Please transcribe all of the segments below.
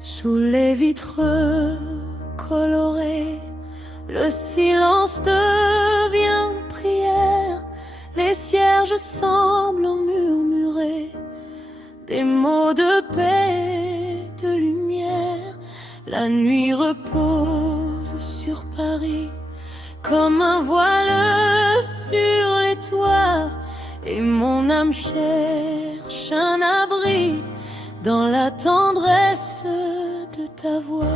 Sous les vitres colorées, le silence devient prière. Les cierges semblent murmurer des mots de paix, de lumière. La nuit repose sur Paris comme un voile sur les toits, et mon âme cherche un abri dans la tendresse de ta voix.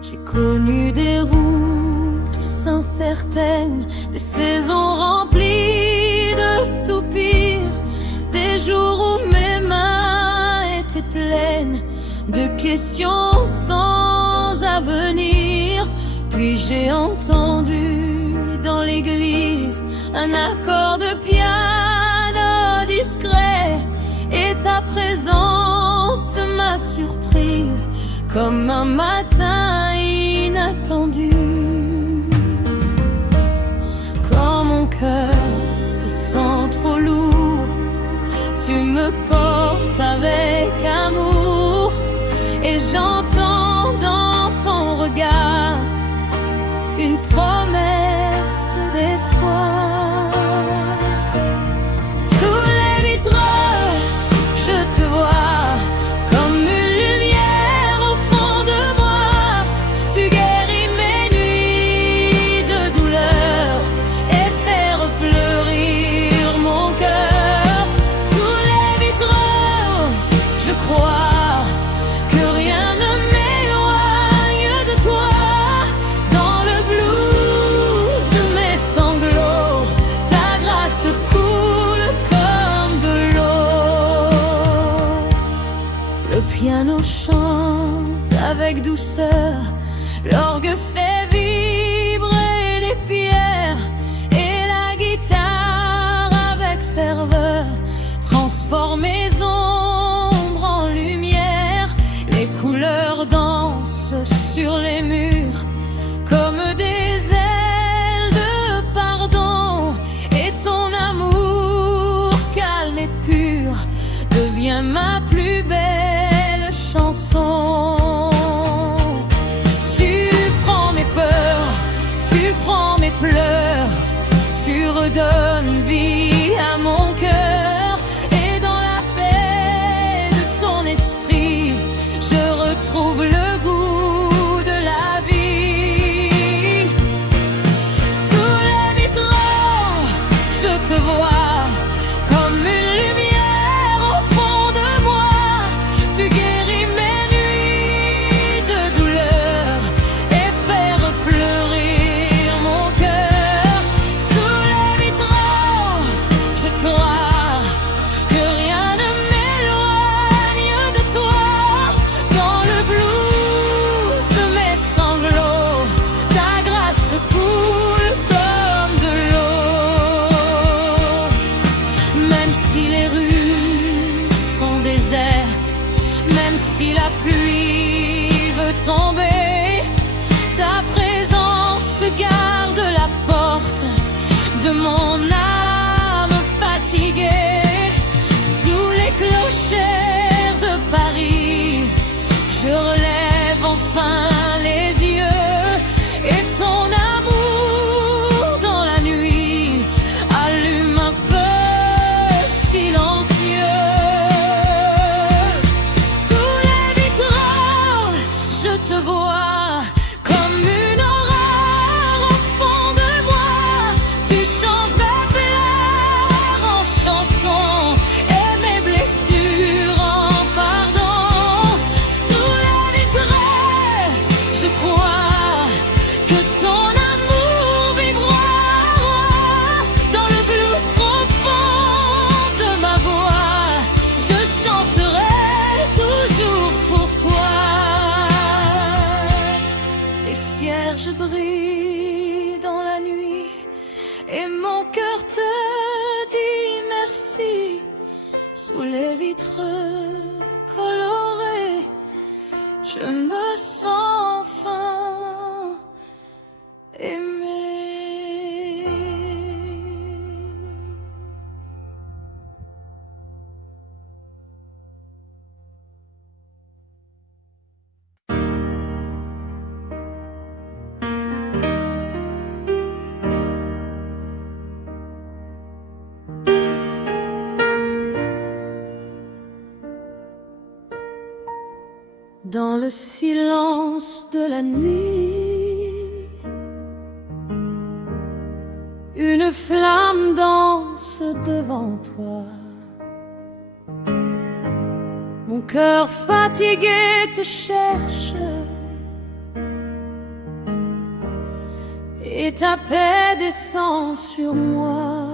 J'ai connu des routes incertaines, des saisons remplies de soupirs, des jours où mes mains étaient pleines de questions sans avenir. Puis j'ai entendu dans l'église un accord de piano discret, et ta présence m'a surprise comme un matin inattendu. Quand mon cœur se sent trop lourd, tu me portes avec amour, et j'entends dans ton regard une promesse d'espoir. Sous les vitres, je te vois comme une lumière au fond de moi. Tu guéris mes nuits de douleur et fais refleurir mon cœur. Sous les vitres, je crois que rien ne m'éloigne de toi. Dans le blues de mes sanglots, ta grâce coule comme de l'eau. Le piano chante avec douceur, l'orgue fait vibrer les pierres, et la guitare avec ferveur transforme mes ombres en lumière. Les couleurs dansent sur les murs comme des ailes de pardon, et ton amour calme et pur devient ma plus belle chanson. Tu prends mes peurs, tu prends mes pleurs, tu redonnes vie à mon cœur, et dans la paix de ton esprit, je retrouve le goût de la vie. Sous les vitres, je te vois comme une lumière au fond de moi. Tu guéris mes nuits de douleur et fais refleurir mon cœur. Sous les vitres, je crois que rien ne m'éloigne de toi. Dans le blues de mes sanglots, ta grâce coule comme de l'eau. Même si les rues sont désertes, même si la pluie veut tomber, ta présence garde la porte de mon âme fatiguée. Sous les clochers de Paris, je relève enfin les yeux, et ton amour dans la nuit allume un feu silencieux. Sous les vitres, je te vois comme une horreur au fond de moi. Tu changes mes pleurs en chansons et mes blessures en pardon. Sous les vitres, je crois que ton amour vivra. Dans le blues profond de ma voix, je chanterai toujours pour toi. Les cierges brillent dans la nuit, et mon cœur te dit merci. Sous les vitres colorées, je me sens enfin aimé. dans le silence de la nuit. Une flamme danse devant toi. Mon cœur fatigué te cherche, et ta paix descend sur moi.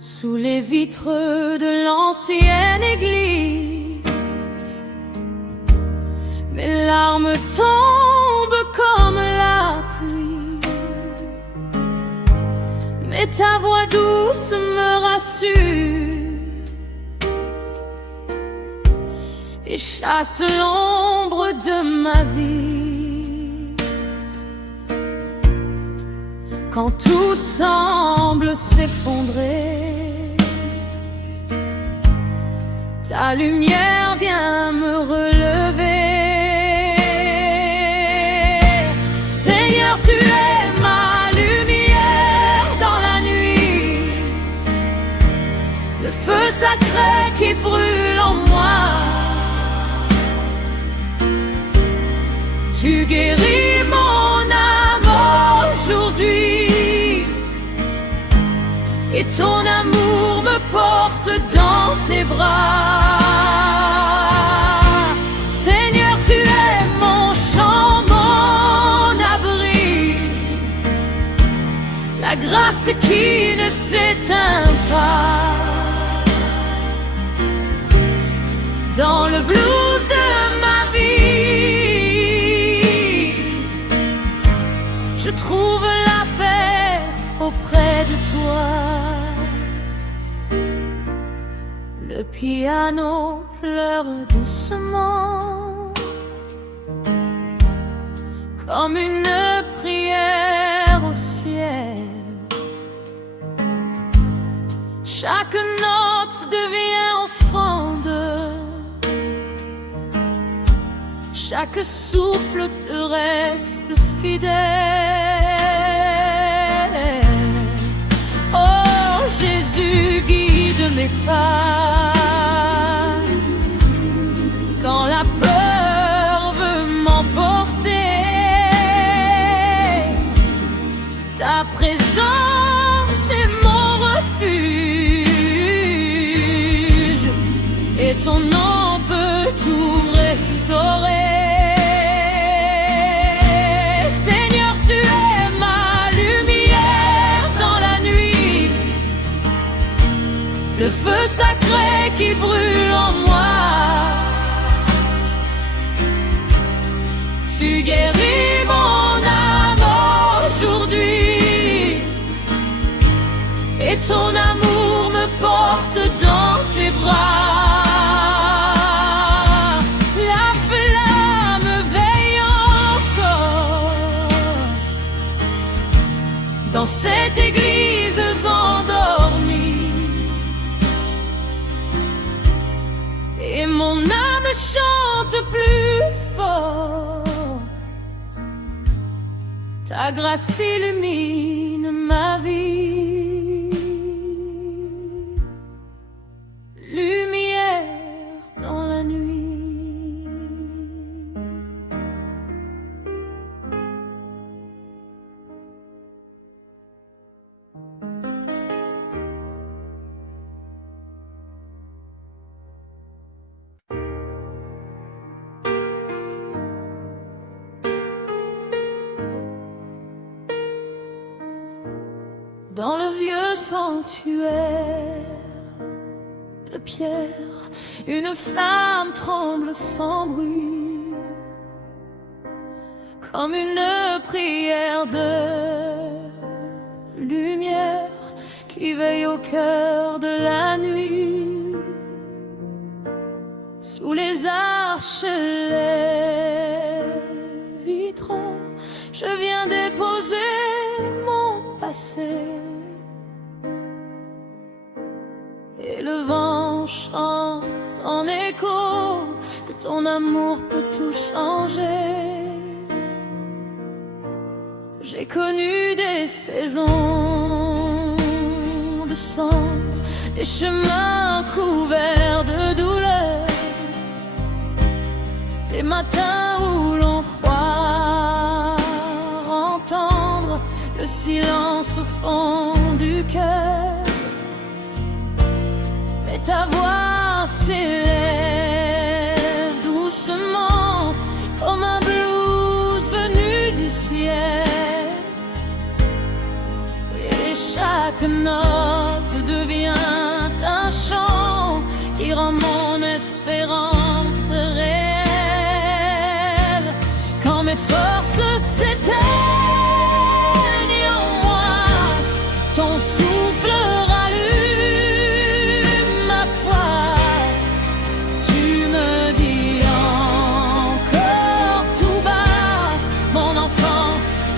Sous les vitres de l'ancienne église, mes larmes tombent comme la pluie, mais ta voix douce me rassure et chasse l'ombre de ma vie. Quand tout semble s'effondrer, ta lumière vient me relever. Seigneur, tu es ma lumière dans la nuit, le feu sacré qui brûle en moi. Tu guéris mon âme aujourd'hui, et ton amour me porte dans tes bras. Seigneur, tu es mon chant, mon abri, la grâce qui ne s'éteint pas. Dans le blues de ma vie, je trouve la paix auprès de toi. Le piano pleure doucement, comme une prière au ciel. Chaque note devient offrande, chaque souffle te reste fidèle. Oh Jésus, guide mes pas quand la peur veut m'emporter. Ta présence est mon refuge, et ton nom peut tout restaurer. Seigneur, tu es ma lumière dans la nuit, le feu sacré qui brûle en moi. Tu guéris mon âme aujourd'hui, et ton amour me porte dans tes bras. La flamme veille encore dans cette église endormie, et mon âme chante plus fort. Ta grâce illumine ma vie, lumière dans la nuit. Dans le vieux sanctuaire de pierre, une flamme tremble sans bruit, comme une prière de lumière qui veille au cœur de la nuit. Sous les arches, les vitraux, je viens déposer mon passé. Et le vent chante en écho que ton amour peut tout changer. J'ai connu des saisons de cendres, des chemins couverts de douleur, des matins où l'on croit entendre le silence au fond du cœur. Mais ta voix s'élève doucement comme un blues venu du ciel. Et chaque note devient un chant qui rend mon espérance réelle. Quand mes forces s'éteignent en moi, ton souffle rallume ma foi. Tu me dis encore tout bas, mon enfant,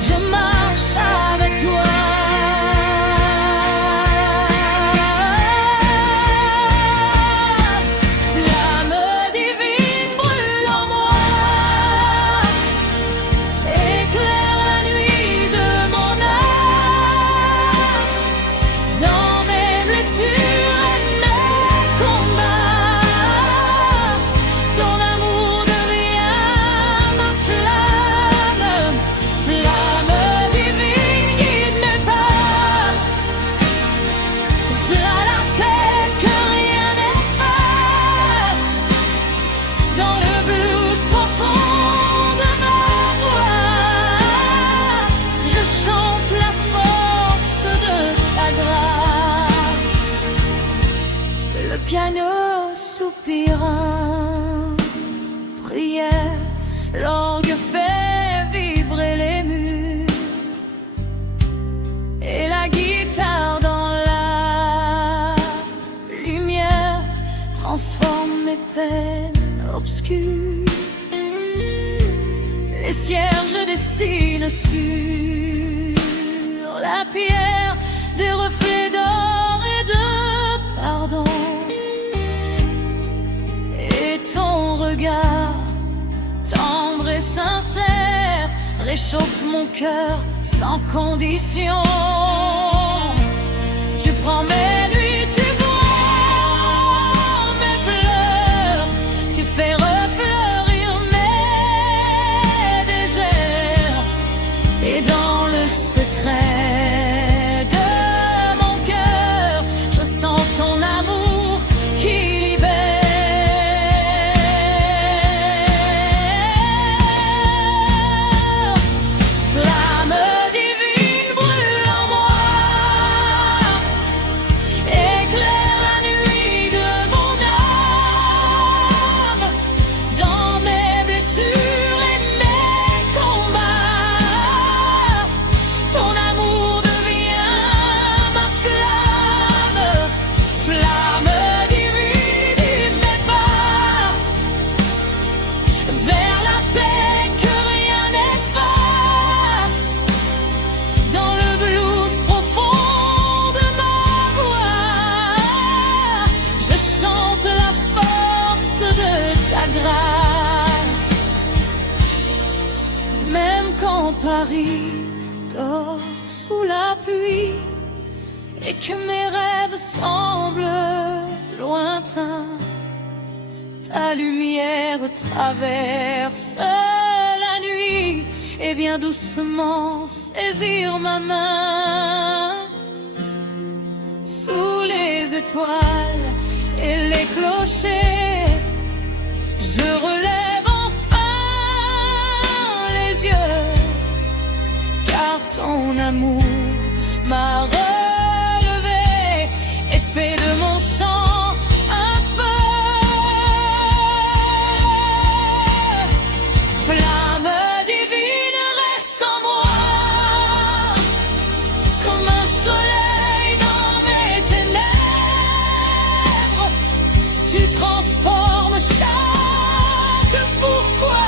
je marche avec toi. Piano soupira, prière, l'orgue fait vibrer les murs, et la guitare dans la lumière transforme mes peines obscures. Les cierges dessinent sur la pierre des reflets d'or et de pardon. Ton regard tendre et sincère réchauffe mon cœur sans condition. Tu prends mes nuits, tu bois mes pleurs, tu fais refleurir mes déserts. Et dans le secret de mon cœur, je sens ton amour qui libère. Paris dort sous la pluie et que mes rêves semblent lointains, ta lumière traverse la nuit et vient doucement saisir ma main. Sous les étoiles et les clochers, je relève enfin les yeux, car ton amour m'a relevé et fait de mon chant un feu. Flamme divine, reste en moi, comme un soleil dans mes ténèbres. Tu transformes chaque pourquoi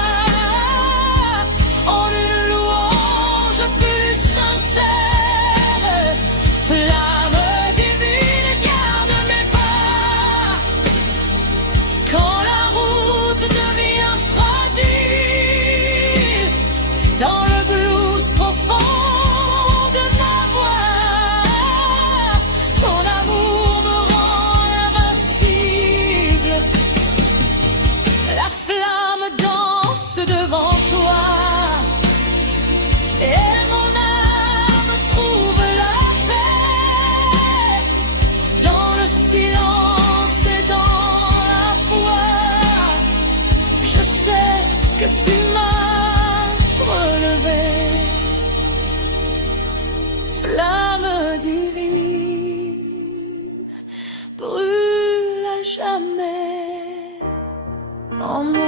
en une louange plus sincère. Flamme divine, garde mes pas quand la route devient fragile. Dans le blues profond de ma voix, ton amour me rend invincible. jamais en moi.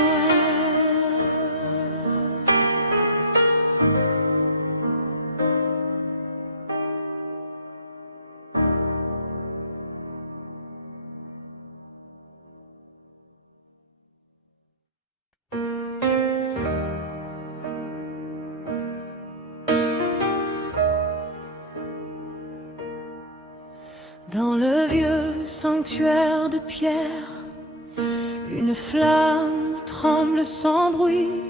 Dans le vieux sanctuaire de pierre, une flamme tremble sans bruit,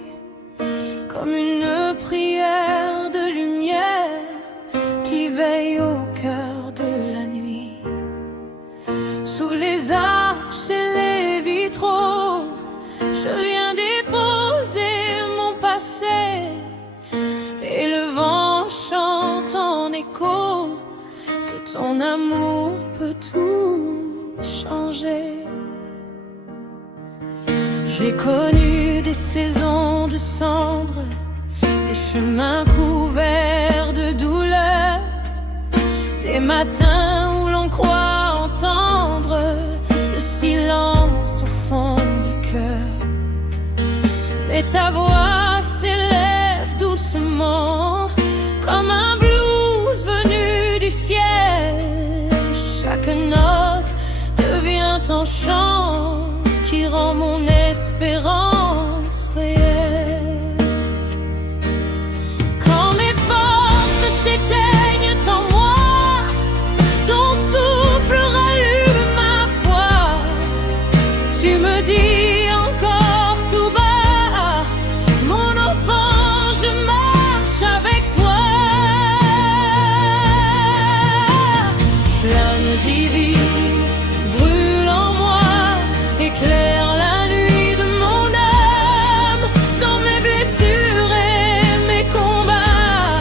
comme une prière de lumière qui veille au cœur de la nuit. Sous les arches et les vitraux, je viens déposer mon passé, et le vent chante en écho que ton amour peut tout changer. J'ai connu des saisons de cendres, des chemins couverts de douleur, des matins où l'on croit entendre le silence au fond du cœur. Mais ta voix s'élève doucement comme un blues venu du ciel. Chaque note devient un chant qui rend mon espérance réelle. Quand mes forces s'éteignent en moi, ton souffle rallume ma foi. Tu me dis encore tout bas, mon enfant, je marche avec toi. Flamme divine, brûle en moi, éclaire la nuit de mon âme. Dans mes blessures et mes combats,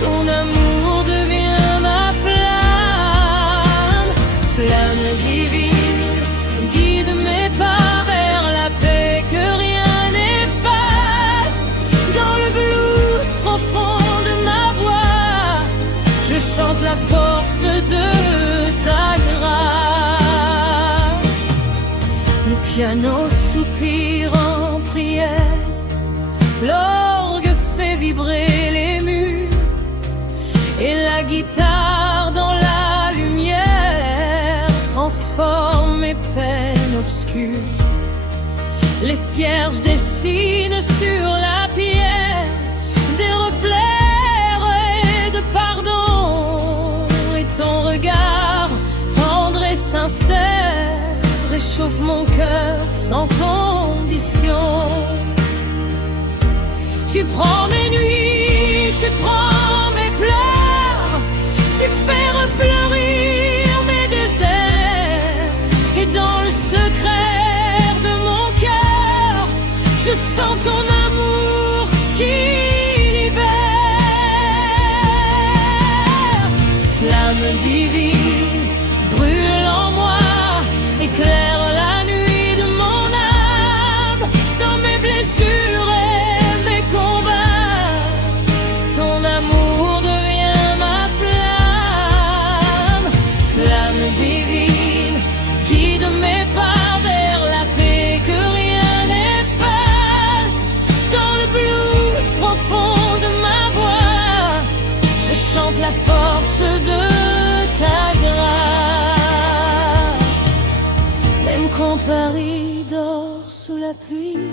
ton amour devient ma flamme. Flamme divine, guide mes pas vers la paix que rien n'efface. Dans le blues profond de ma voix, je chante la force de ta grâce. Le piano soupire en prière, l'orgue fait vibrer les murs, et la guitare dans la lumière transforme mes peines obscures. Les cierges dessinent sur la pierre des reflets de pardon, et ton regard tendre et sincère réchauffe mon cœur sans condition. Tu prends mes nuits, tu prends mes pleurs, tu fais refleurir mes déserts, et dans le secret de mon cœur, je sens ton amour qui libère. Flamme divine, brûle en moi, éclaire la nuit de mon âme. Dans mes blessures et mes combats, ton amour devient ma flamme. Flamme divine, guide mes pas vers la paix que rien n'efface. Dans le blues profond de ma voix, je chante la force de ta grâce. Même quand Paris dort sous la pluie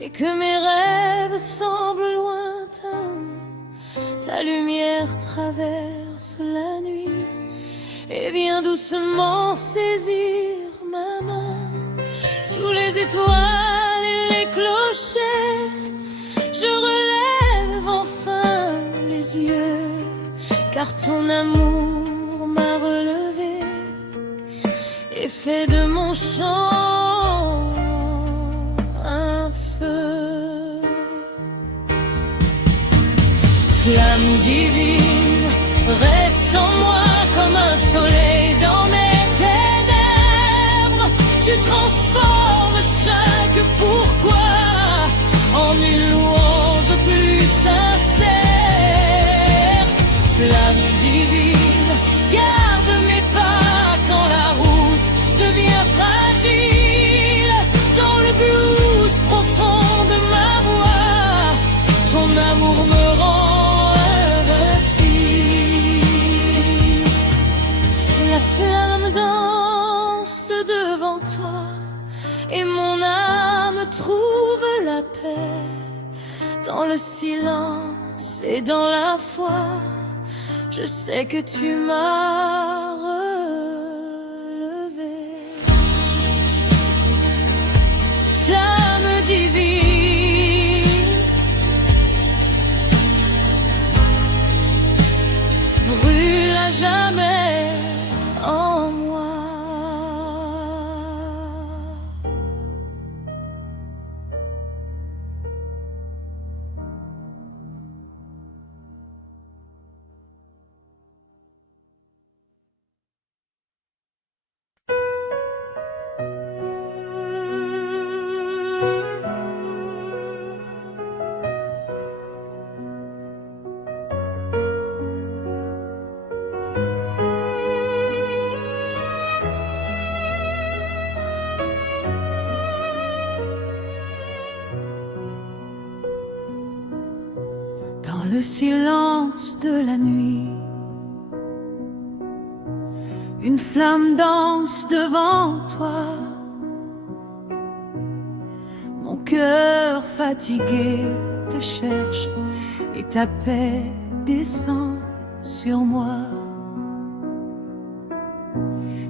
et que mes rêves semblent lointains, ta lumière traverse la nuit et vient doucement saisir ma main. Sous les étoiles et les clochers, je relève enfin les yeux, car ton amour m'a relevé et fait de mon chant un feu. Flamme divine, reste en moi comme un soleil dans mes ténèbres. Tu transformes chaque pourquoi en une louange plus sincère. Flamme divine, garde mes pas quand la route de deviens fragile dans le blues profond de ma voix. Ton amour me rend invincible. La flamme danse devant toi et mon âme trouve la paix dans le silence et dans la foi. Je sais que tu m'as relevé. Flamme divine, brûle à jamais en moi. Dans le silence de la nuit, une flamme danse devant toi. Mon cœur fatigué te cherche et ta paix descend sur moi.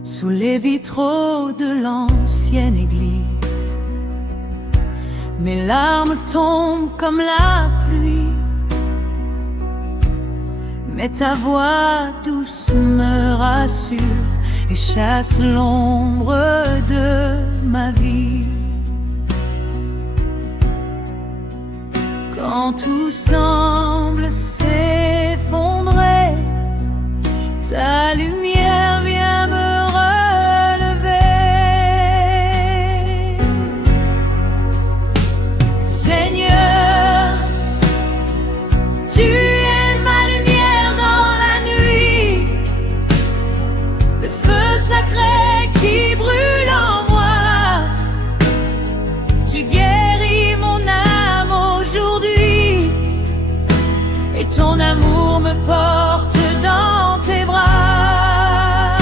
Sous les vitraux de l'ancienne église, mes larmes tombent comme la pluie. Mais ta voix douce me rassure et chasse l'ombre de ma vie. Quand tout semble s'effondrer, ta lumière vient me relever. Seigneur, tu es ma lumière dans la nuit, le feu sacré qui brûle en moi. Tu guéris mon âme aujourd'hui et ton amour me porte dans tes bras.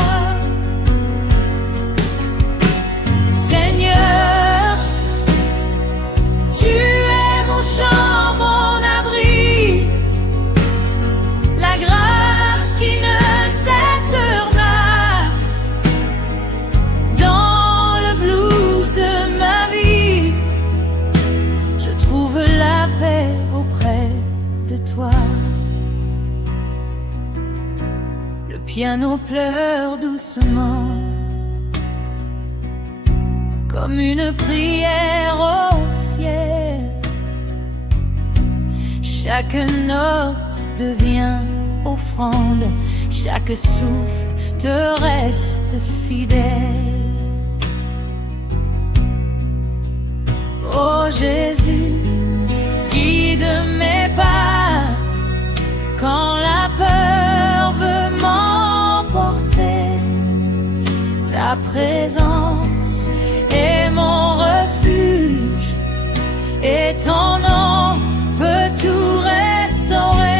Seigneur, tu es mon chant, mon abri, la grâce qui ne s'éteindra. Dans le blues de ma vie, je trouve la paix auprès de toi. Le piano pleure doucement, comme une prière au ciel. Chaque note devient offrande, chaque souffle te reste fidèle. Oh Jésus, guide mes pas quand la peur veut m'emporter. Ta présence est mon refuge et ton nom peut tout restaurer.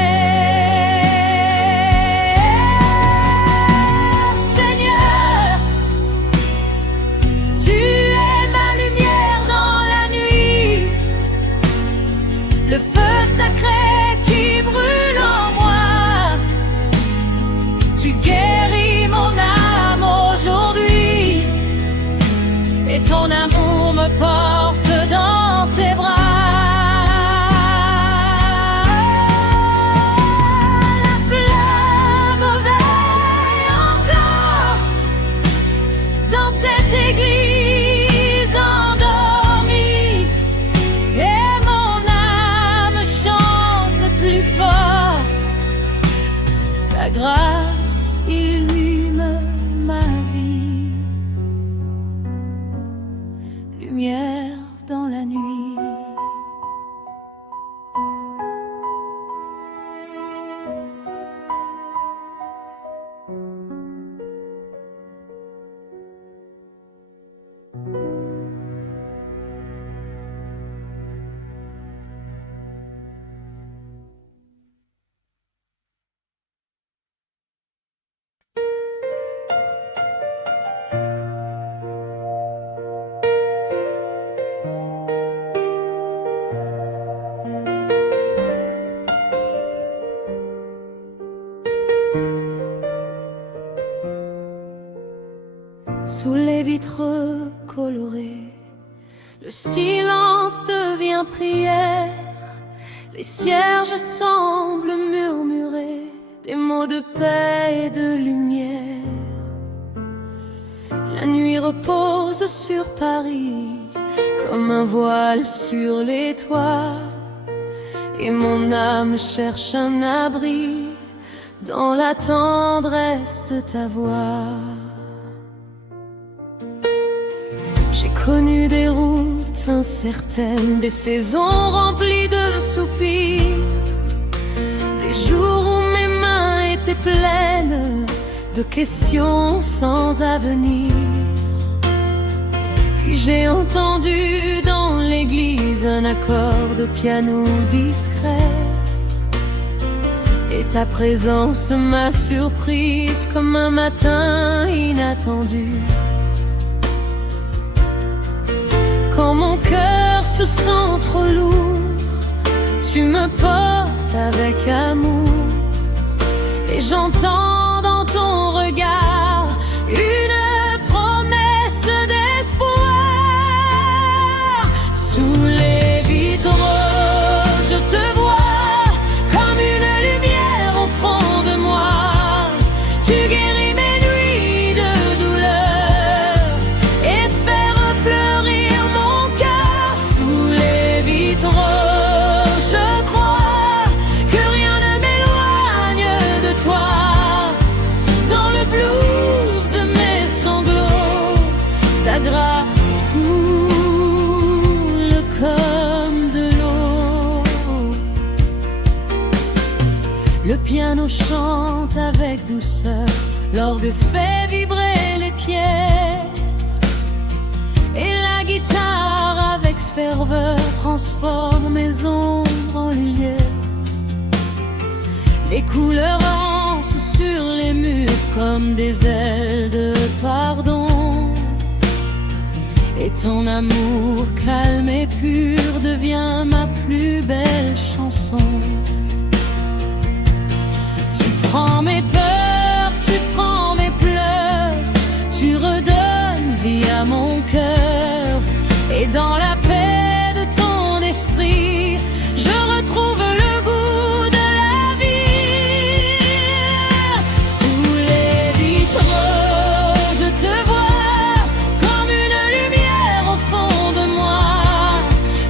Seigneur, tu es ma lumière dans la nuit, le feu sacré qui brûle en moi. Tu guéris mon âme aujourd'hui et ton amour me porte dans tes bras. La flamme veille encore dans cette église endormie et mon âme chante plus fort. Ta grâce illumine ma vie, lumière dans la nuit. Sous les vitres colorées, le silence devient prière. Les cierges semblent murmurer des mots de paix et de lumière. La nuit repose sur Paris comme un voile sur les toits, et mon âme cherche un abri dans la tendresse de ta voix. J'ai connu des routes incertaines, des saisons remplies de soupirs, des jours où mes mains étaient pleines de questions sans avenir. Puis j'ai entendu dans l'église un accord de piano discret, et ta présence m'a surprise comme un matin inattendu. Quand mon cœur se sent trop lourd, tu me portes avec amour, et j'entends dans ton regard une promesse d'espoir. Sous les vitraux, je te vois comme une lumière au fond de moi. Tu guéris mes nuits de douleur et fais refleurir mon cœur. Sous les vitraux, je crois que rien ne m'éloigne de toi. Dans le blues de mes sanglots, ta grâce coule comme de l'eau. Le piano chante avec douceur, l'orgue fait vibrer les pierres, et la guitare avec ferveur transforme mes ombres en lumière. Les couleurs dansent sur les murs comme des ailes de pardon, et ton amour calme et pur devient ma plus belle chanson. Tu prends mes peurs, tu prends mes pleurs, tu redonnes vie à mon cœur, et dans la paix de ton esprit, je retrouve le goût de la vie. Sous les vitraux, je te vois comme une lumière au fond de moi.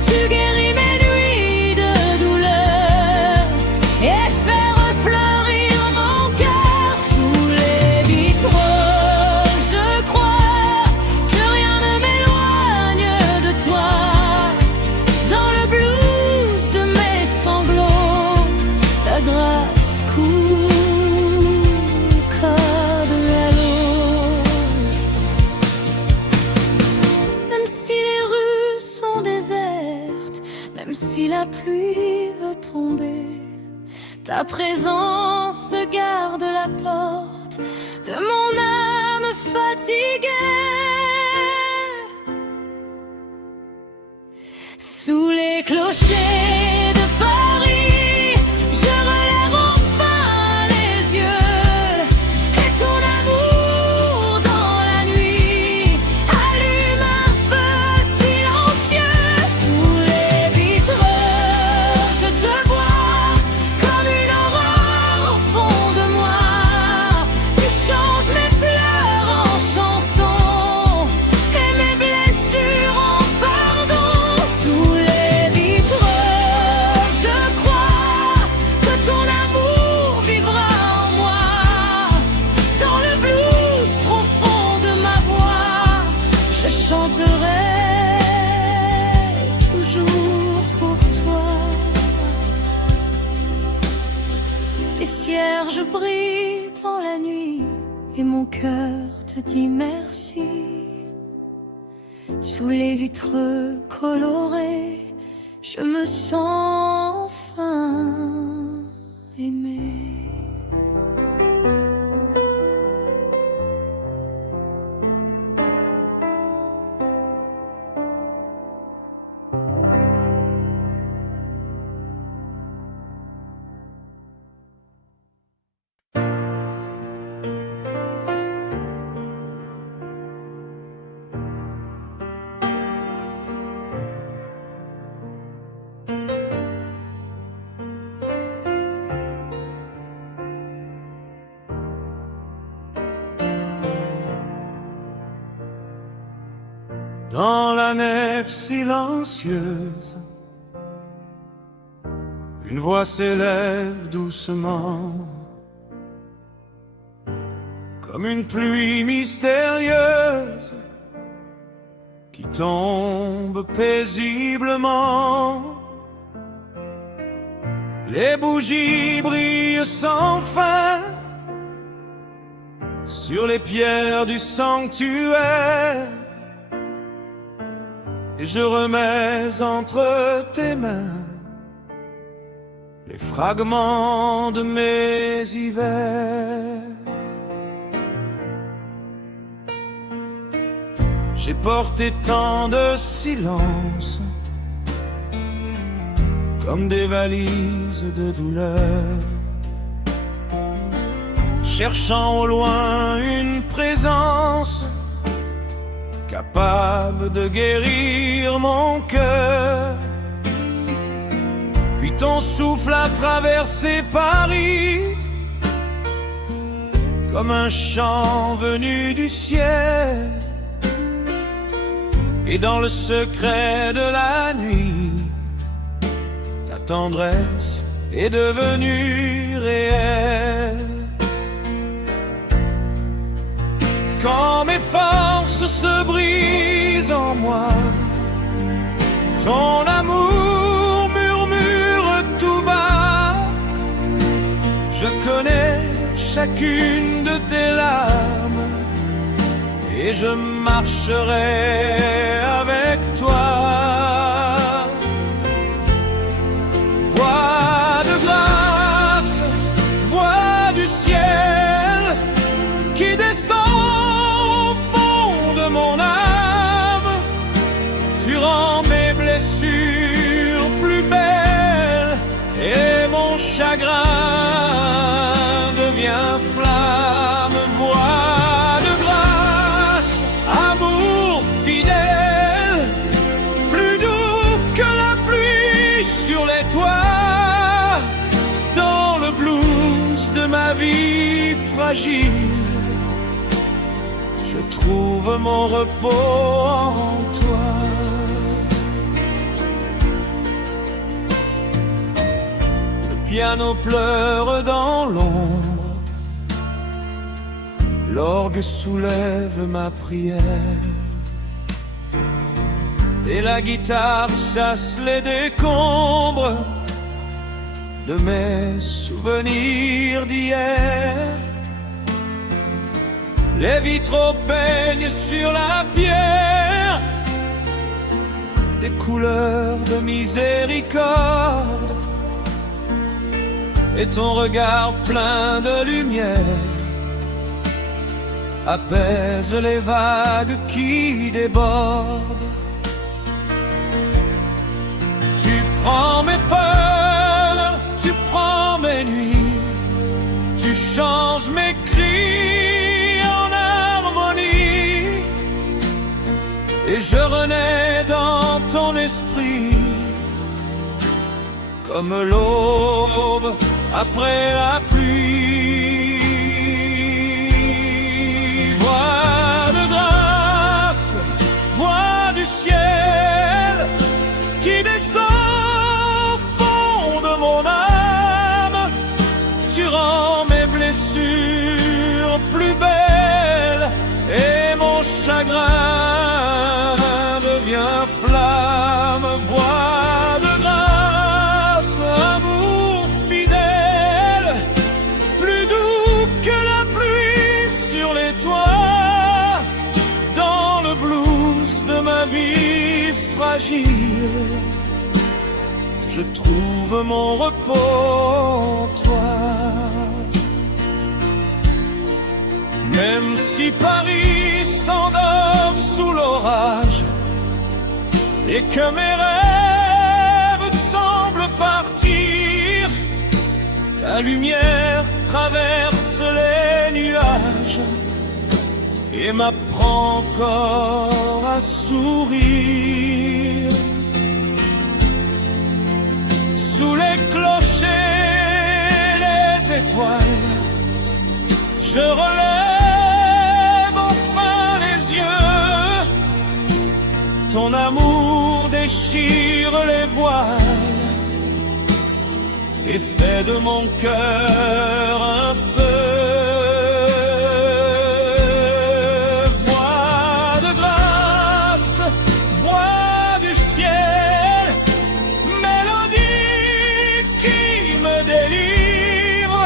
Tu guéris mes nuits de douleur et fais refleurir mon cœur. Sous les vitraux, je crois que rien ne m'éloigne de toi. Dans le blues de mes sanglots, ta grâce coule comme l'eau. Même si les rues sont désertes, même si la pluie veut tomber, ta présence garde la porte de mon âme fatiguée. Sous les clochers de Paris, je relève enfin les yeux, et ton amour dans la nuit allume un feu silencieux. Sous les vitraux, je te vois comme une aurore au fond de moi. Tu changes mes pleurs en chansons et mes blessures en pardon. Sous les vitraux, je crois que ton amour vivra en moi. Dans le blues profond de ma voix, je chanterai toujours pour toi. Les cierges brillent dans la nuit et mon cœur te dit merci. Sous les vitres colorées, je me sens enfin aimée. Dans la nef silencieuse, une voix s'élève doucement, comme une pluie mystérieuse qui tombe paisiblement. Les bougies brillent sans fin sur les pierres du sanctuaire, et je remets entre tes mains les fragments de mes hivers. J'ai porté tant de silence, comme des valises de douleur, cherchant au loin une présence capable de guérir mon cœur. Puis ton souffle a traversé Paris, comme un chant venu du ciel. Et dans le secret de la nuit, ta tendresse est devenue réelle. Quand mes forces se brisent en moi, ton amour murmure tout bas. Je connais chacune de tes larmes et je marcherai avec toi. Voix de grâce, voix du ciel qui descend mon âme, tu rends mes blessures plus belles et mon chagrin devient flamme. Voix de grâce, amour fidèle, plus doux que la pluie sur les toits. Dans le blues de ma vie fragile, je trouve mon repos en toi. Le piano pleure dans l'ombre, l'orgue soulève ma prière, et la guitare chasse les décombres de mes souvenirs d'hier. Les vitraux peignent sur la pierre des couleurs de miséricorde, et ton regard plein de lumière apaise les vagues qui débordent. Tu prends mes peurs, tu prends mes nuits, tu changes mes cris en harmonie, et je renais dans ton esprit comme l'aube après la pluie. Voix de grâce, voix du ciel qui descend au fond de mon âme, tu rends mes blessures plus belles et mon chagrin devient flamme. Voix de grâce, amour fidèle, plus doux fragile, je trouve mon repos en toi. Même si Paris s'endort sous l'orage et que mes rêves semblent partir, ta lumière traverse les nuages et m'apprend encore à sourire. Sous les clochers, les étoiles, je relève enfin les yeux. Ton amour déchire les voiles et fait de mon cœur un feu. Voix de grâce, voix du ciel, mélodie qui me délivre.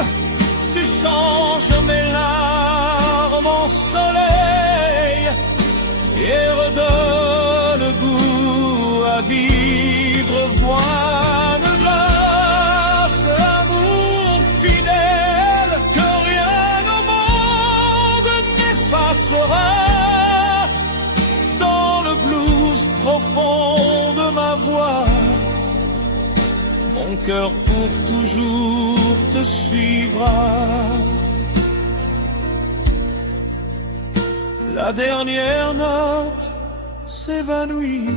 Tu changes mes larmes en soleil et redonne goût à vivre. Voix de grâce, amour fidèle, que rien au monde n'effacera. Dans le blues profond de ma voix, mon cœur pour toujours te suivra. La dernière note s'évanouit,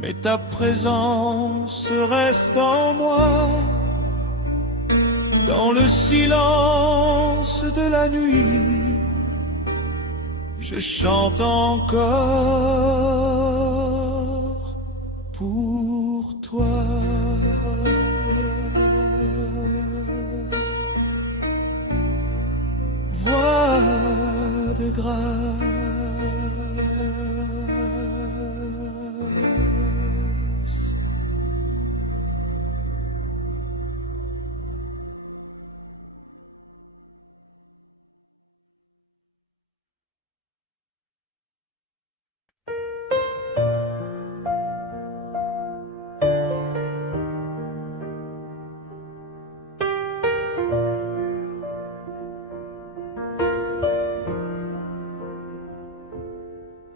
mais ta présence reste en moi. Dans le silence de la nuit, je chante encore pour toi. Voix de grâce.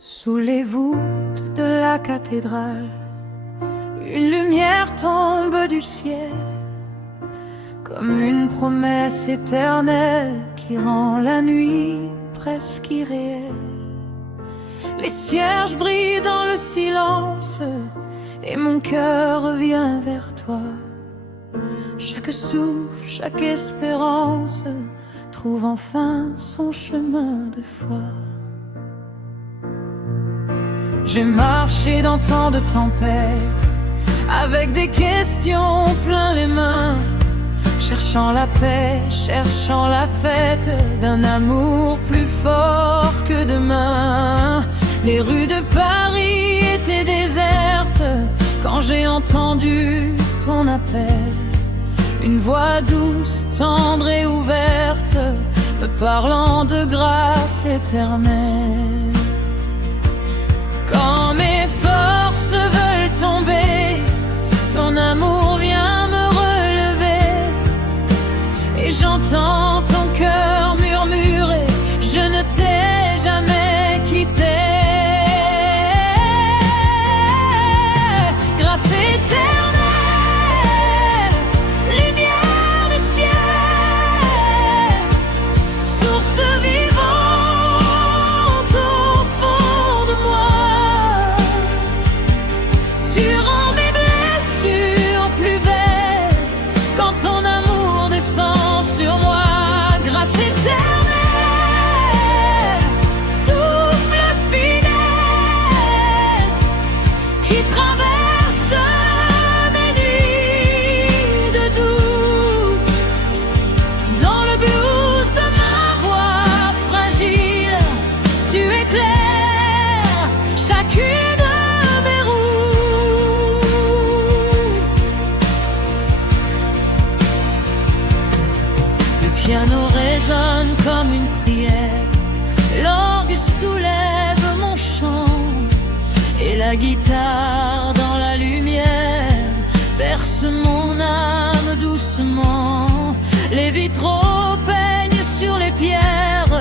Sous les voûtes de la cathédrale, une lumière tombe du ciel, comme une promesse éternelle qui rend la nuit presque irréelle. Les cierges brillent dans le silence et mon cœur revient vers toi. Chaque souffle, chaque espérance trouve enfin son chemin de foi. J'ai marché dans tant de tempêtes, avec des questions plein les mains, cherchant la paix, cherchant la fête d'un amour plus fort que demain. Les rues de Paris étaient désertes quand j'ai entendu ton appel. Une voix douce, tendre et ouverte, me parlant de grâce éternelle. Quand mes forces veulent tomber, ton amour vient me relever. Et j'entends ton cœur murmurer, je ne t'ai jamais quitté. Grâce éternelle, lumière du ciel, source vivante, oh, Ta guitare dans la lumière berce mon âme doucement. Les vitraux peignent sur les pierres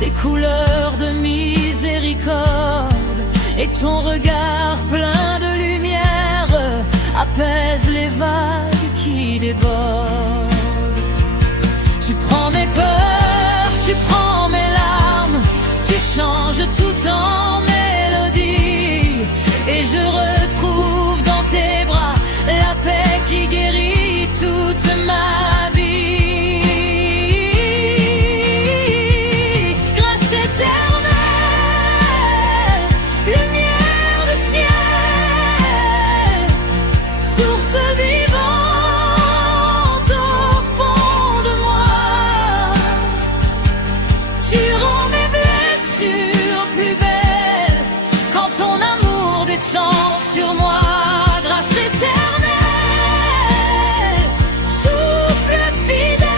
des couleurs de miséricorde, et ton regard plein de lumière apaise les vagues qui débordent. Tu prends mes peurs, tu prends mes larmes, tu changes tout en mélodie, et je retrouve dans tes bras la paix qui guérit toute ma vie. Grâce éternelle, lumière du ciel, source vivante au fond de moi, tu rends mes blessures plus belles quand ton amour descend sur moi. Grâce éternelle, souffle fidèle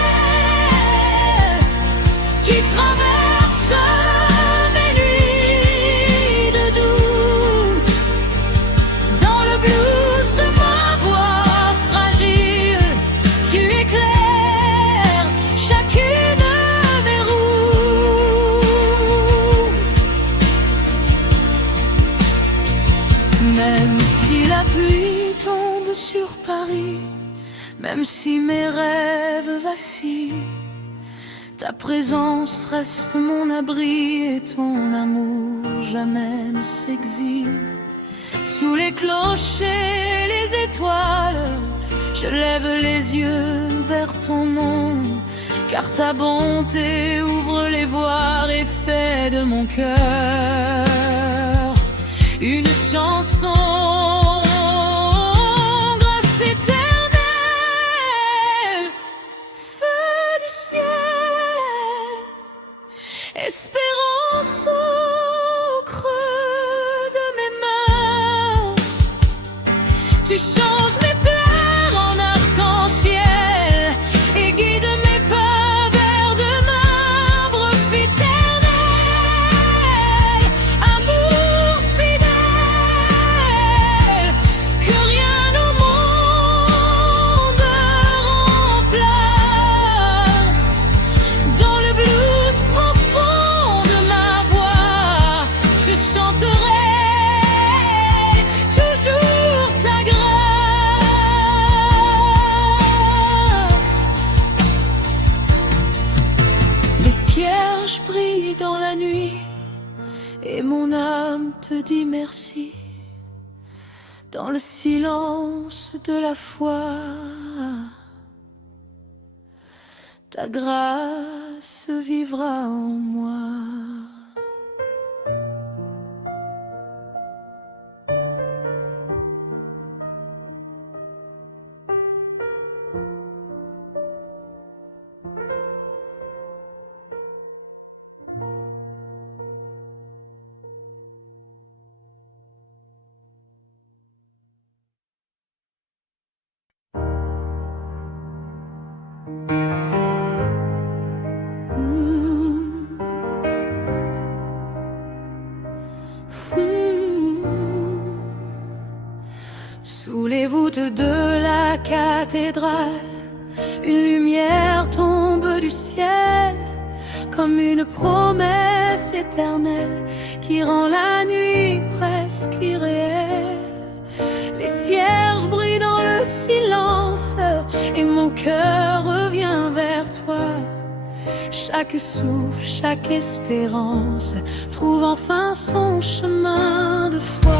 qui traverse mes nuits de doute. Dans le blues de ma voix fragile, tu éclaires chacune de mes routes. Même si la pluie tombe sur Paris, même si mes rêves vacillent, ta présence reste mon abri et ton amour jamais ne s'exile. Sous les clochers, les étoiles, je lève les yeux vers ton nom, car ta bonté ouvre les voies et fait de mon cœur une chanson. Grâce éternelle, feu du ciel, espérance au creux de mes mains, tu changes mes pleurs en arc-en-ciel et guides mes pas vers demain. Profiternel, amour fidèle, que rien au monde remplace. Dans le blues profond de ma voix, je chanterai toujours ta grâce. Les cierges brillent dans la nuit et mon âme te dit merci. Dans le silence de la foi, ta grâce vivra en moi. Sous les voûtes de la cathédrale, une lumière tombe du ciel, comme une promesse éternelle qui rend la nuit presque irréelle. Les cierges brillent dans le silence et mon cœur revient vers toi. Chaque souffle, chaque espérance trouve enfin son chemin de foi.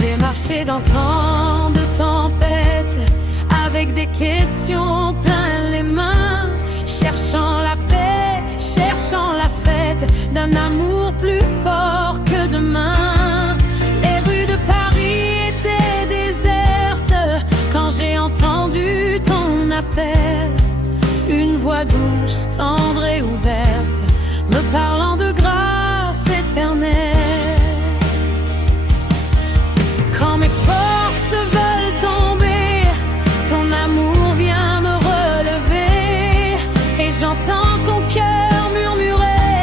J'ai marché dans tant de tempêtes, avec des questions plein les mains, cherchant la paix, cherchant la fête d'un amour plus fort que demain. Les rues de Paris étaient désertes quand j'ai entendu ton appel. Une voix douce, tendre et ouverte, me parlant de grâce éternelle. Quand mes forces veulent tomber, ton amour vient me relever, et j'entends ton cœur murmurer: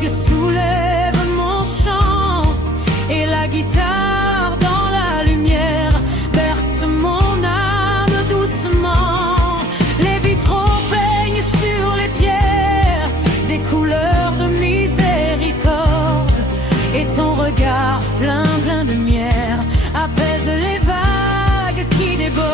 l'orgue soulève mon chant et la guitare dans la lumière berce mon âme doucement. Les vitraux peignent sur les pierres des couleurs de miséricorde et ton regard plein de lumière apaise les vagues qui débordent.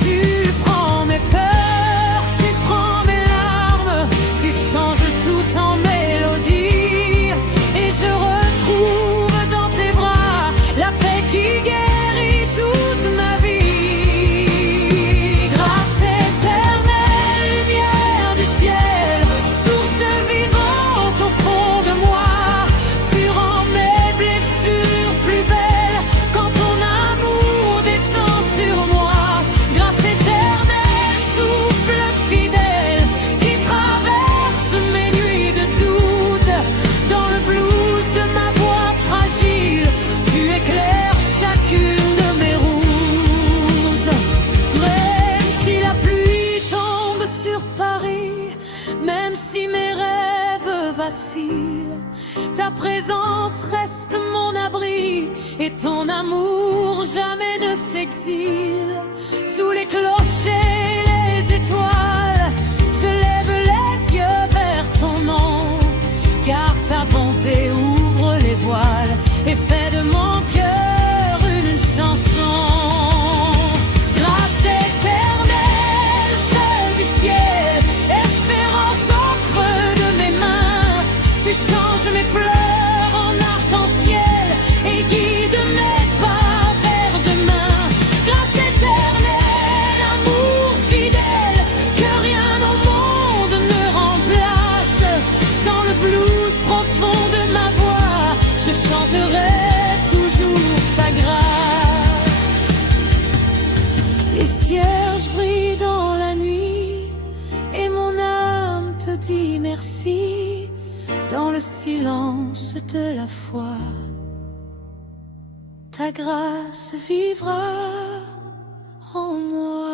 Tu prends mes peurs, tu prends mes larmes, tu changes tout en mélodie et je retrouve dans tes bras la paix qui guérit toute ma vie. Grâce éternelle, lumière du ciel, source vivante au fond de moi, tu rends mes blessures plus belles quand ton amour descend sur moi. Grâce éternelle, souffle fidèle qui traverse mes nuits de doute. Dans le blues de ma voix fragile, tu éclaires chacune de mes routes. Même si la pluie tombe sur Paris, même si mes rêves vacillent, ta présence reste mon abri et ton amour jamais ne s'exile. Sous les clochers, les étoiles, je lève les yeux vers ton nom, car ta bonté ouvre les voiles et fait de mon cœur une chanson. Grâce éternelle, feu du ciel, espérance au creux de mes mains, tu changes mes pleurs en arc-en-ciel et guides mes pas vers demain. Grâce éternelle, amour fidèle, que rien au monde ne remplace. Dans le blues profond de ma voix, je chanterai toujours ta grâce. Les cierges brillent dans la nuit et mon âme te dit merci. Dans le silence de la foi, ta grâce vivra en moi.